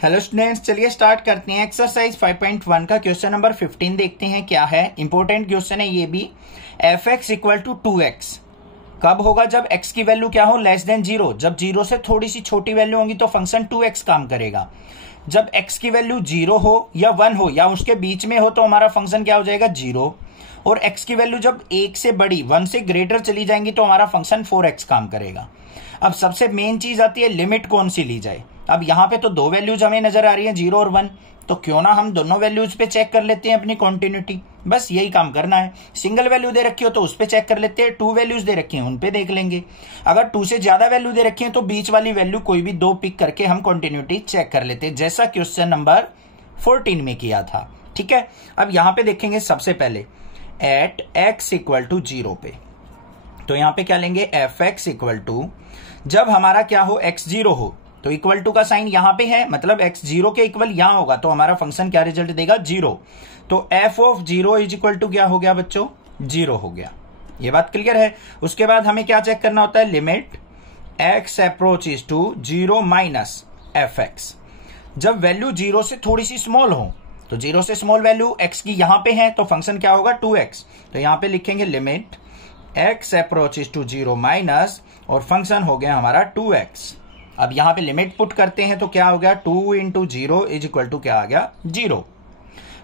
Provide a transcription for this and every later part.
Hello students, चलिए start करते हैं। एक्सरसाइज 5.1 का क्वेश्चन नंबर 15 देखते हैं क्या है। इंपॉर्टेंट क्वेश्चन है ये भी। F x equal to 2x कब होगा? जब x की वैल्यू क्या हो? Less than 0। जब 0 से थोड़ी सी छोटी वैल्यू होगी तो फंक्शन 2x काम करेगा। जब x की वैल्यू 0 हो या 1 हो या उसके बीच में हो तो हमारा फंक्शन क्या हो जाएगा? 0। और x की वैल्यू जब 1 से बड़ी 1 से ग्रेटर चली जाएंगी तो हमारा फंक्शन 4x काम करेगा। अब सबसे मेन चीज आती है लिमिट कौन सी ली जाए। अब यहां पे तो दो वैल्यूज हमें नजर आ रही है 0 और 1, तो क्यों ना हम दोनों वैल्यूज पे चेक कर लेते हैं अपनी कॉन्टिन्यूटी। बस यही काम करना है। सिंगल वैल्यू दे रखी हो तो उस पे चेक कर लेते हैं, 2 वैल्यूज दे रखी हैं उन पे देख लेंगे। अगर 2 से ज्यादा वैल्यू दे रखी है तो बीच वाली वैल्यू कोई भी 2 पिक करके हम कॉन्टिन्यूटी चेक कर लेते हैं, जैसा क्वेश्चन नंबर 14 में किया था। ठीक है, अब यहां पे देखेंगे सबसे पहले एट एक्स इक्वल टू 0 पे, तो यहां पे क्या लेंगे? एफ एक्स इक्वल टू, जब हमारा क्या हो? x 0 हो तो इक्वल टू का साइन यहां पे है, मतलब x 0 के इक्वल यहां होगा तो हमारा फंक्शन क्या रिजल्ट देगा? 0। तो f of 0 is equal to क्या हो गया बच्चों? 0 हो गया। ये बात क्लियर है। उसके बाद हमें क्या चेक करना होता है? Limit x approaches to 0 minus F X. जब वैल्यू 0 से थोड़ी सी स्मॉल हो, तो 0 से स्मॉल वैल्यू x की यहां पे है तो फंक्शन क्या होगा? 2x। तो यहां पे लिखेंगे limit x approaches to 0 minus और फंक्शन हो गया हमारा 2x। अब यहां पे लिमिट पुट करते हैं तो क्या हो गया? 2 इंटू 0 इज इक्वल टू क्या आ गया? 0।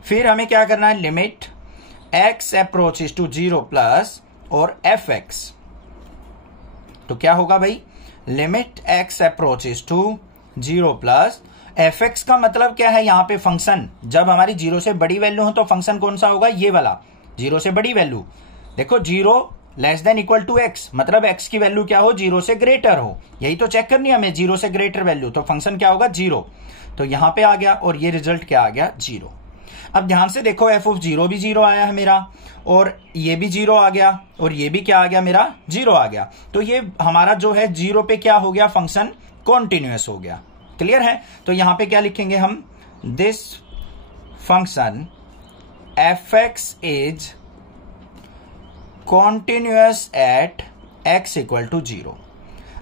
फिर हमें क्या करना है? Limit x approaches to 0 plus और एफ एक्स। तो क्या होगा भाई? Limit x approaches to 0 plus F X का मतलब क्या है? यहां पे फंक्शन जब हमारी 0 से बड़ी वैल्यू हो तो फंक्शन कौन सा होगा? ये वाला 0 से बड़ी वैल्यू। देखो 0 less than equal to X, मतलब x की वैल्यू क्या हो? 0 से ग्रेटर हो। यही तो चेक करनी है हमें, 0 से ग्रेटर वैल्यू, तो फंक्शन क्या होगा? 0। तो यहां पे आ गया और ये रिजल्ट क्या आ गया? 0। अब ध्यान से देखो, एफ ऑफ 0 भी 0 आया है मेरा, और ये भी 0 आ गया, और ये भी क्या आ गया मेरा? 0 आ गया। तो ये हमारा जो है 0 पे क्या हो गया? फंक्शन कॉन्टिन्यूअस हो गया। क्लियर है? तो यहां पे क्या लिखेंगे हम? This function F X is continuous at x equal to 0।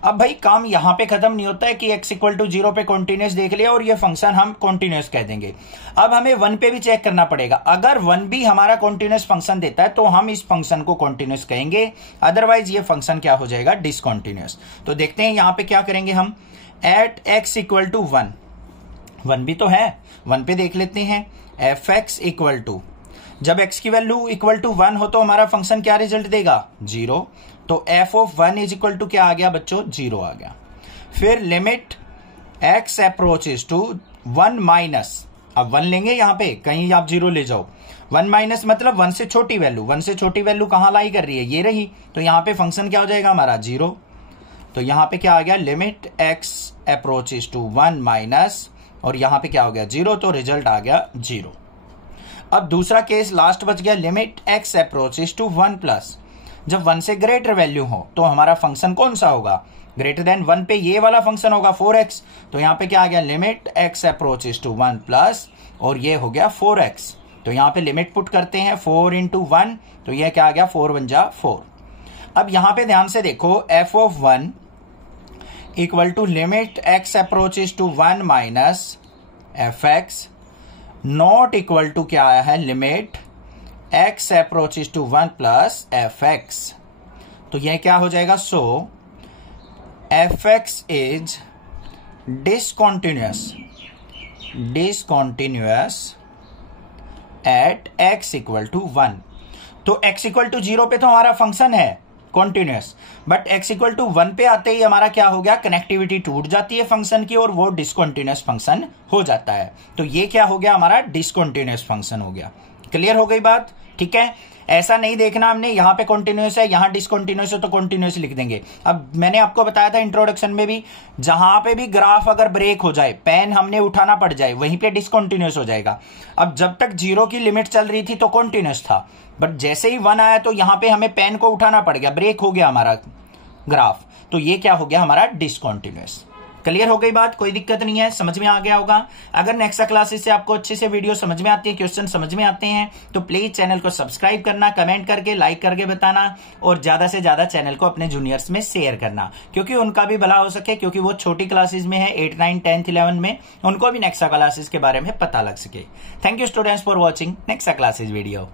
अब भाई काम यहां पे खत्म नहीं होता है कि x इक्वल टू 0 पे कॉन्टिन्यूअस देख लिया और ये फंक्शन हम कॉन्टिन्यूअस कह देंगे। अब हमें 1 पे भी चेक करना पड़ेगा। अगर 1 भी हमारा कॉन्टिन्यूअस फंक्शन देता है तो हम इस फंक्शन को कॉन्टिन्यूअस कहेंगे, अदरवाइज ये फंक्शन क्या हो जाएगा? डिसकॉन्टिन्यूअस। तो देखते हैं यहां पे क्या करेंगे हम। एट x इक्वल टू 1, 1 भी तो है, 1 पे देख लेते हैं। एफ एक्स इक्वल टू, जब x की वैल्यू इक्वल टू 1 हो तो हमारा फंक्शन क्या रिजल्ट देगा? 0। तो f of 1 is equal to क्या आ गया बच्चों? 0 आ गया। फिर limit x approaches to 1 minus, अब 1 लेंगे यहां पे, कहीं आप 0 ले जाओ। 1 माइनस मतलब 1 से छोटी वैल्यू, 1 से छोटी वैल्यू कहां लाई कर रही है? ये रही। तो यहां पे फंक्शन क्या हो जाएगा हमारा? 0। तो यहां पे क्या आ गया? Limit x approaches to 1 minus, और यहां पे क्या हो गया? 0। तो रिजल्ट आ गया 0। अब दूसरा केस लास्ट बच गया। Limit x approaches to 1 plus, जब 1 से ग्रेटर वैल्यू हो तो हमारा फंक्शन कौन सा होगा? ग्रेटर देन 1 पे ये वाला फंक्शन होगा 4x। तो यहां पे क्या आ गया? Limit x approaches to 1 plus, और ये हो गया 4x। तो यहां पे लिमिट पुट करते हैं 4 इंटू 1, तो ये क्या आ गया? 4 1 जा 4। अब यहां पे ध्यान से देखो, f of 1 equal to limit x approaches to 1 minus F X not equal to क्या आया है? Limit x approaches to 1 plus F X. तो यह क्या हो जाएगा? So F X is discontinuous at x equal to 1। तो x इक्वल टू 0 पे तो हमारा फंक्शन है continuous, but x equal to 1 पे आते ही हमारा क्या हो गया? कनेक्टिविटी टूट जाती है फंक्शन की और वो डिसकॉन्टिन्यूअस फंक्शन हो जाता है। तो ये क्या हो गया? हमारा डिसकॉन्टिन्यूअस फंक्शन हो गया। क्लियर हो गई बात? ठीक है, ऐसा नहीं देखना हमने, यहां पे कॉन्टिन्यूअस है यहां डिसकॉन्टिन्यूअस है तो कॉन्टिन्यूअस लिख देंगे। अब मैंने आपको बताया था इंट्रोडक्शन में भी, जहां पे भी ग्राफ अगर ब्रेक हो जाए, पेन हमने उठाना पड़ जाए, वहीं पे डिसकॉन्टिन्यूअस हो जाएगा। अब जब तक 0 की लिमिट चल रही थी तो कॉन्टिन्यूअस था, बट जैसे ही 1 आया तो यहां पे हमें पेन को उठाना पड़ गया, ब्रेक हो गया हमारा ग्राफ, तो ये क्या हो गया? हमारा डिसकॉन्टिन्यूअस। क्लियर हो गई बात? कोई दिक्कत नहीं है, समझ में आ गया होगा। अगर नेक्सा क्लासेस से आपको अच्छे से वीडियो समझ में आती है, क्वेश्चन समझ में आते हैं, तो प्लीज चैनल को सब्सक्राइब करना, कमेंट करके, लाइक करके बताना और ज्यादा से ज्यादा चैनल को अपने जूनियर्स में शेयर करना, क्योंकि उनका भी भला हो सके, क्योंकि वो छोटी क्लासेस में है, 8, 9, 10, 11 में, उनको भी नेक्सा क्लासेस के बारे में पता लग सके। Thank you students for watching Nexa classes video.